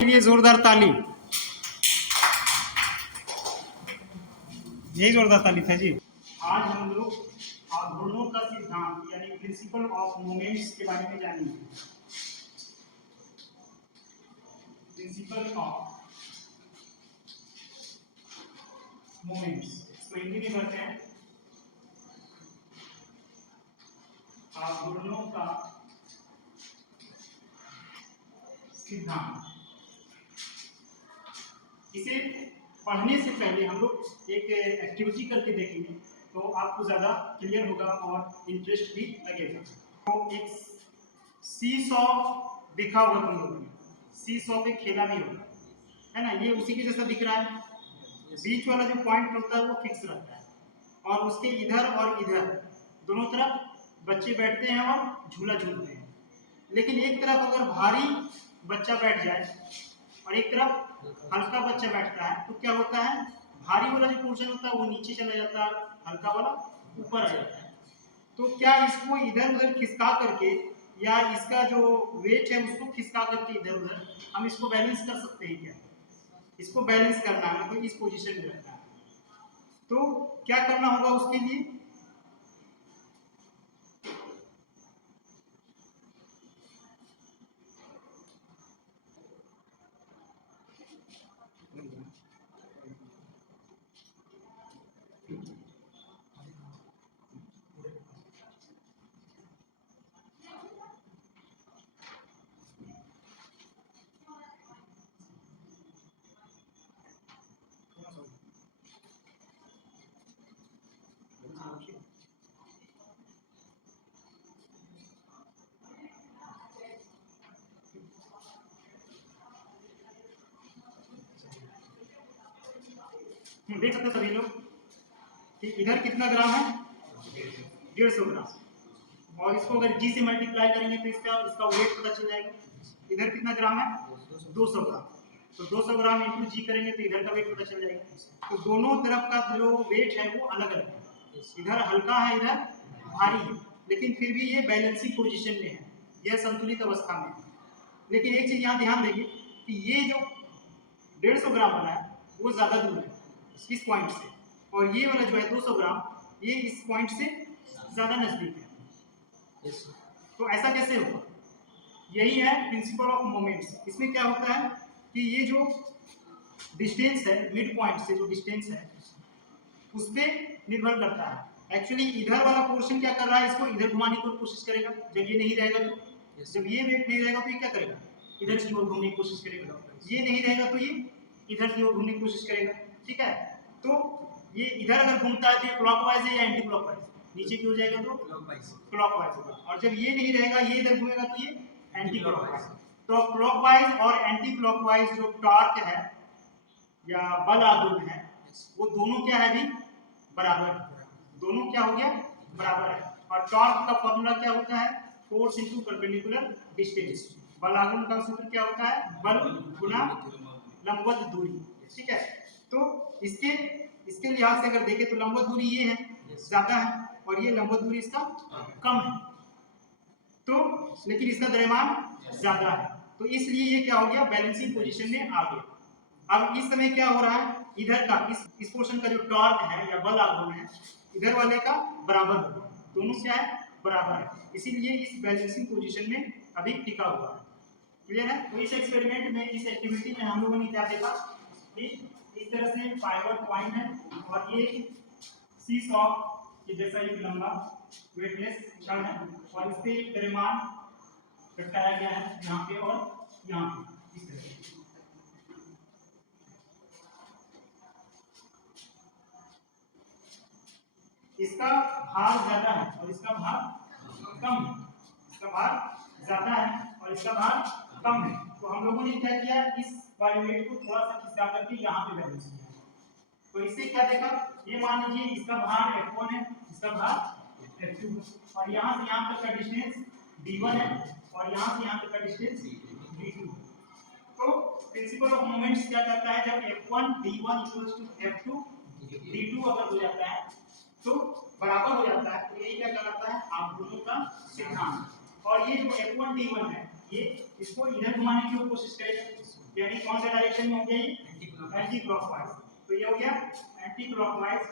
लिए जोरदार ताली। यही जोरदार ताली था जी। आज हम लोग आघूर्णों का सिद्धांत यानी प्रिंसिपल ऑफ मोमेंट्स के बारे में जानेंगे। प्रिंसिपल ऑफ मोमेंट्स इसको हिंदी में करते हैं आघूर्णों का सिद्धांत। इसे पढ़ने से पहले हम लोग एक एक्टिविटी करके देखेंगे तो आपको ज़्यादा क्लियर होगा और इंटरेस्ट भी लगेगा। तो एक सी सॉ देखा होगा तुम लोगों ने, सी सॉ पे खेला भी होगा, है ना। ये उसी के जैसा दिख रहा है। बीच वाला जो पॉइंट होता है वो फिक्स रहता है और उसके इधर और इधर दोनों तरफ बच्चे बैठते हैं और झूला झूलते हैं। लेकिन एक तरफ अगर भारी बच्चा बैठ जाए और एक तरफ हल्का बच्चा बैठता है तो क्या होता है, भारी वाला जो पोर्शन होता है वो नीचे चला जाता है, हल्का वाला ऊपर आ जाता है। तो क्या इसको इधर उधर खिसका करके या इसका जो वेट है उसको खिसका करके इधर उधर हम इसको बैलेंस कर सकते हैं क्या? इसको बैलेंस करना है, मतलब इस पोजीशन में रखना है। तो क्या करना होगा उसके लिए? देख सकते हैं सभी लोग कि इधर कितना ग्राम है, 150 ग्राम, और इसको अगर जी से मल्टीप्लाई करेंगे तो इसका इसका वेट पता चल जाएगा। इधर कितना ग्राम है, 200 ग्राम, तो 200 ग्राम इंटू जी करेंगे तो इधर का वेट पता चल जाएगा। तो दोनों तरफ का जो वेट है वो अलग अलग है, इधर हल्का है इधर भारी है, लेकिन फिर भी ये बैलेंसिंग पोजीशन में है, यह संतुलित अवस्था में है। लेकिन एक चीज यहाँ ध्यान देंगे कि ये जो 150 ग्राम वाला है वो ज्यादा दूर है इस पॉइंट से, और ये वाला जो है 200 ग्राम ये इस पॉइंट से ज्यादा नजदीक है। तो ऐसा कैसे होगा? यही है प्रिंसिपल ऑफ मोमेंट्स। इसमें क्या होता है कि ये जो डिस्टेंस है मिड पॉइंट से, जो डिस्टेंस है उस पर निर्भर करता है। एक्चुअली इधर वाला पोर्शन क्या कर रहा है, इसको इधर घुमाने की कोशिश करेगा। जब ये नहीं रहेगा तो, जब ये वेट नहीं रहेगा तो ये क्या करेगा, इधर की ओर घूमने की कोशिश करेगा। ये नहीं रहेगा तो ये इधर की ओर घूमने की कोशिश करेगा, ठीक है। तो ये इधर अगर घूमता है तो ये क्लॉकवाइज है या एंटी क्लॉकवाइज, नीचे की ओर जाएगा तो क्लॉकवाइज होगा, और जब ये नहीं रहेगा ये इधर घूमेगा तो ये एंटी क्लॉकवाइज। तो क्लॉकवाइज और एंटी क्लॉकवाइज जो टॉर्क है या बल आघूर्ण है वो दोनों क्या है भी बराबर, दोनों क्या हो गया बराबर है। और टॉर्क का फॉर्मूला क्या होता है, फोर्स इनटू परपेंडिकुलर डिस्टेंस। बल आघूर्ण का सूत्र क्या होता है, बल गुना लंबवत दूरी, ठीक है। तो इसके लिहाज से अगर देखें तो लंबवत दूरी ये है ज्यादा है और ये लंबवत दूरी इसका कम है, तो लेकिन इसका द्रव्यमान ज्यादा है, तो इसलिए ये क्या हो गया, बैलेंसिंग पोजीशन में आ गया। अब इस समय क्या हो रहा है, इधर का इस पोर्शन का जो टॉर्क है या बल आघूर्ण है इधर वाले का बराबर होगा, दोनों क्या है बराबर है, इसीलिए इस बैलेंसिंग पोजीशन में अभी टिका हुआ है। क्लियर है? तो इस एक्सपेरिमेंट में, इस एक्टिविटी में हम लोगों ने क्या देखा कि इस तरह से पाइवट पॉइंट है और ये सी सॉ के जैसा एक लंबा वेटलेस क्षण है और इस पे द्रव्यमान लटकाया गया है यहाँ पे और यहाँ पे इस तरह से। इसका भार ज्यादा है और इसका भार कम है, इसका भार ज्यादा है और इसका भार कम है। तो हम लोगों ने क्या किया, इस वाले वेट को थोड़ा सा खिसका करके यहाँ पे बैलेंस किया। तो इससे क्या देखा, ये मान लीजिए इसका भार F1 है, इसका भार F2 है, और यहाँ से यहाँ तक का डिस्टेंस D1 है और यहाँ से यहाँ तक का डिस्टेंस D2 है। तो प्रिंसिपल ऑफ मोमेंट्स क्या कहता है, जब F1 D1 F2 D2 अगर हो जाता है तो बराबर हो जाता है, तो यही क्या कहलाता है, आघूर्णों का सिद्धांत। और ये जो F1 D1 है ये इसको इधर घुमाने की कोशिश करेगा, यानी कौन सा डायरेक्शन में हो गया ये एंटी क्लॉकवाइज। तो ये हो गया anti clockwise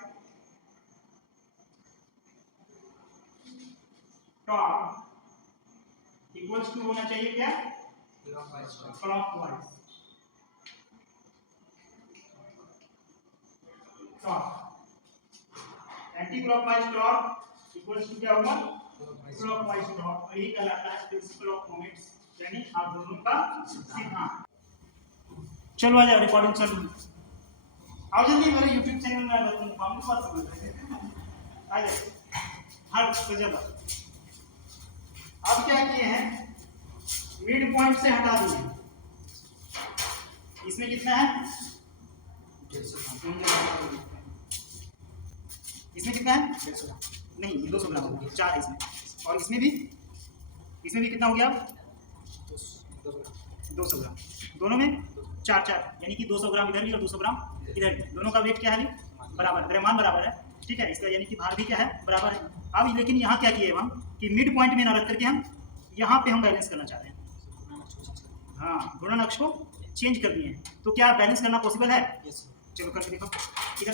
torque equals to होना चाहिए क्या clockwise torque. Anti clockwise torque equals to क्या होगा क्लॉकवाइज टॉर्क, और ये कहलाता है प्रिंसिपल ऑफ मोमेंट्स, यानी आप दोनों का सिद्धांत। चलो आ जाओ रिकॉर्डिंग चल रही, आओ जल्दी मेरे YouTube चैनल में आ जाओ, तुम काम बात समझ रहे आ जाओ हर सजा। अब क्या किए हैं मिड पॉइंट से हटा दिए, इसमें कितना है इसमें कितना है 150 नहीं 200 ग्राम हो गया, 4 है इसमें, और इसमें भी कितना हो गया 200 ग्राम, दोनों में 4 यानी कि 200 ग्राम इधर भी और 200 ग्राम इधर भी, दोनों का वेट क्या है बराबर, द्रव्यमान बराबर है, ठीक है, इसका यानी कि भार भी क्या है बराबर है। अब लेकिन यहाँ क्या किए हम कि मिड पॉइंट में ना रख करके हम यहाँ पे हम बैलेंस करना चाहते हैं, हाँ घूर्णन अक्ष को चेंज कर दिए हैं, तो क्या बैलेंस करना पॉसिबल है? चलो करके देखो इधर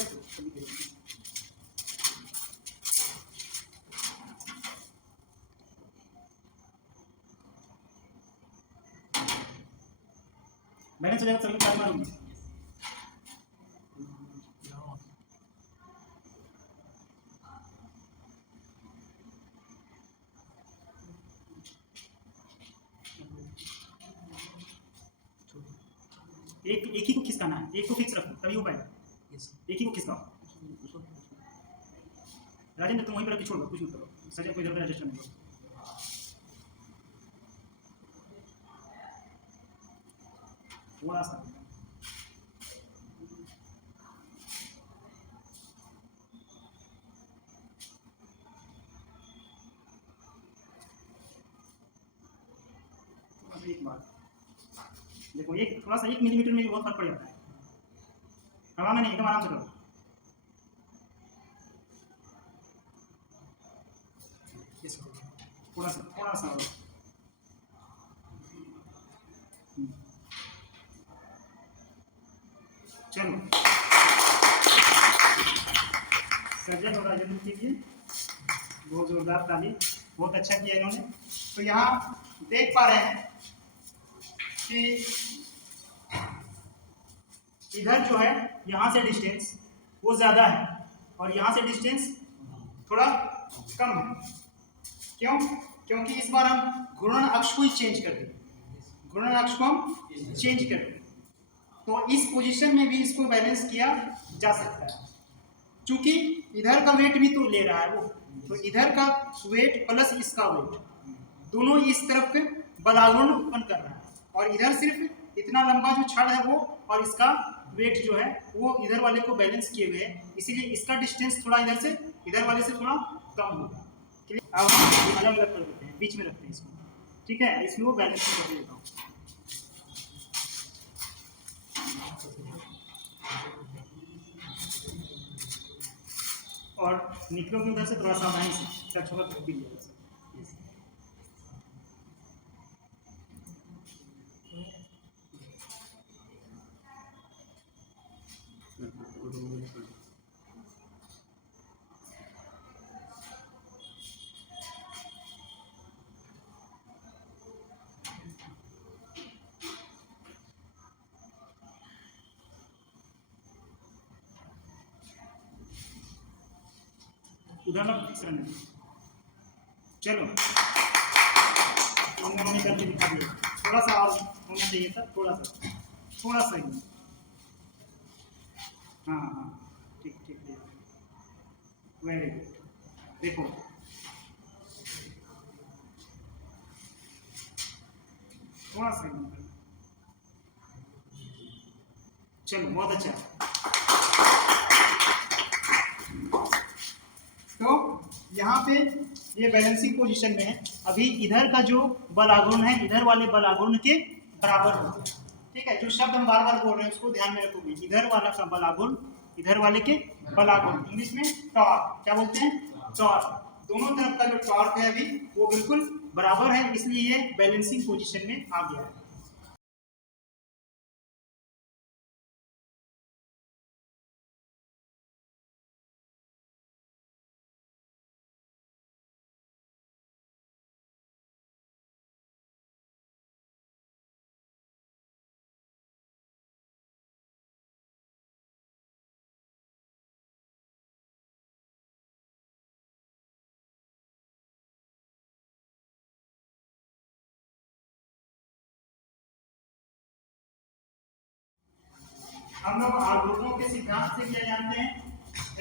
बैलेंस हो जाएगा, सभी बात मारूंगी। एक ही को खिसकाना है, एक को फिक्स रखो तभी हो पाएगा, एक ही को खिसकाओ। राजेंद्र तुम वहीं पर रख छोड़ दो, कुछ मत करो, सजा को इधर उधर एडजस्ट करने दो। थोड़ा सा एक बार देखो, एक थोड़ा सा 1 मिलीमीटर में भी बहुत फर्क पड़ जाता है, हवा में नहीं, एकदम आराम से करो। थोड़ा सा चलो सर्जन और राजेंद्र कीजिए, बहुत जोरदार ताली, बहुत अच्छा किया इन्होंने। तो यहाँ देख पा रहे हैं कि इधर जो है यहाँ से डिस्टेंस वो ज़्यादा है और यहाँ से डिस्टेंस थोड़ा कम है, क्यों? क्योंकि इस बार हम घूर्णन अक्ष को ही चेंज कर दें, घूर्णन अक्ष को हम चेंज कर दें, तो इस पोजीशन में भी इसको बैलेंस किया जा सकता है। चूंकि इधर का वेट भी तो ले रहा है वो, तो इधर का वेट प्लस इसका वेट दोनों इस तरफ के बलाघूर्ण उत्पन्न कर रहा है, और इधर सिर्फ इतना लंबा जो छड़ है वो और इसका वेट जो है वो इधर वाले को बैलेंस किए हुए हैं, इसीलिए इसका डिस्टेंस थोड़ा इधर से इधर वाले से थोड़ा कम होगा। अब अलग अलग कर देते हैं, बीच में रखते हैं इसको, ठीक है, इसलिए वो बैलेंस कर देता हूँ। और निकलोगे उधर से थोड़ा सावधानी से, टच होगा तो गिर जाएगा। उधर फिक्स रहने, चलो उन्होंने करके दिखा दिया, थोड़ा सा और होना चाहिए था, थोड़ा सा ही, हाँ ठीक वेरी गुड। देखो थोड़ा सा ही, चलो बहुत अच्छा। तो यहाँ पे ये बैलेंसिंग पोजीशन में है, अभी इधर का जो बल आघूर्ण है इधर वाले बल आघूर्ण के बराबर होता है, ठीक है, जो शब्द हम बार बार बोल रहे हैं उसको ध्यान में रखोगे, इधर वाला का बल आघूर्ण इधर वाले के बल आघूर्ण, इंग्लिश में टॉर्क, क्या बोलते हैं टॉर्क, दोनों तरफ का जो टॉर्क है अभी वो बिल्कुल बराबर है, इसलिए ये बैलेंसिंग पोजीशन में आ गया है। हम लोग आवर्तों के सिद्धांत से क्या जानते हैं,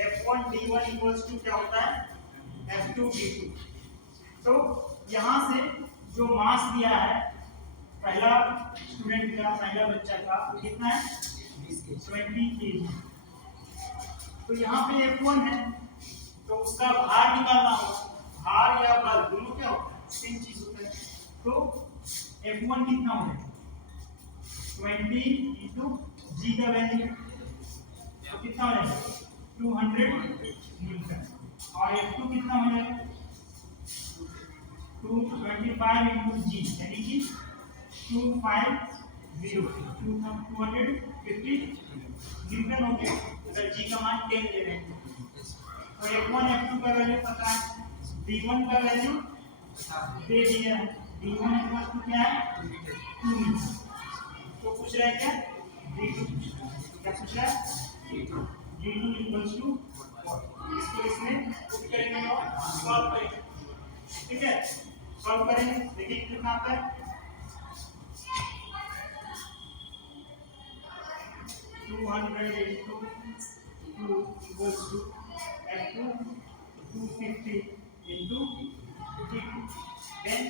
F1 D1 इक्वल्स टू क्या होता है F2 D2। तो यहाँ से जो मास दिया है पहला स्टूडेंट का, पहला बच्चा का, वो कितना है 20 kg। तो यहाँ पे F1 है तो उसका भार निकालना होगा, भार या बल दोनों क्या होता है सेम चीज होता है। तो F1 कितना हो जाएगा 20 इंटू जी का वैल्यू तो कितना हो जाएगा 200 न्यूटन, और F2 कितना हो जाएगा 225 इंटू जी यानी कि 250 न्यूटन हो गया। अगर जी का मान 10 ले रहे हैं तो F1 F2 का वैल्यू पता है, D1 का वैल्यू दे दिया है, D1 इक्वल टू क्या है 2 मीटर। तो पूछ रहा है क्या D2, क्या पूछ रहा है D2 इक्वल्स टू, इसको इसमें पुट करेंगे और सॉल्व करेंगे, ठीक है। सॉल्व करेंगे, देखिए कितना आता है 200 into 2 equals to F2 250 into D2, then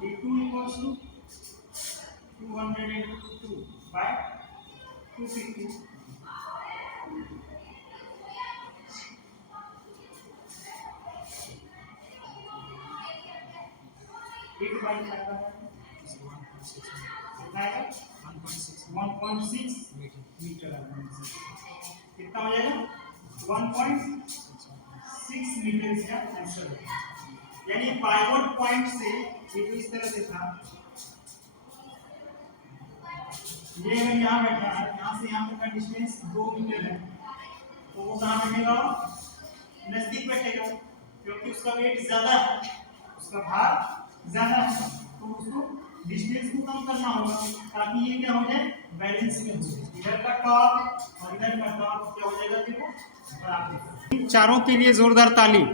D2 equals to 200 into 2 by 250, it by कितना आएगा 1.6 मीटर कितना हो जाएगा 1.6 मीटर इसका आंसर है। यानी पाइवोट पॉइंट से ये तो इस तरह से था, ये अगर यहाँ बैठा है, यहाँ से यहाँ तक का डिस्टेंस 2 मीटर है, तो वो कहाँ बैठेगा नजदीक बैठेगा, क्योंकि उसका वेट ज्यादा है, उसका भार ज्यादा है, तो उसको डिस्टेंस को कम करना होगा ताकि ये क्या हो जाए बैलेंस में हो जाए, इधर का टॉर्क और इधर का टॉर्क क्या हो जाएगा फिर वो बराबर। चारों के लिए जोरदार ताली।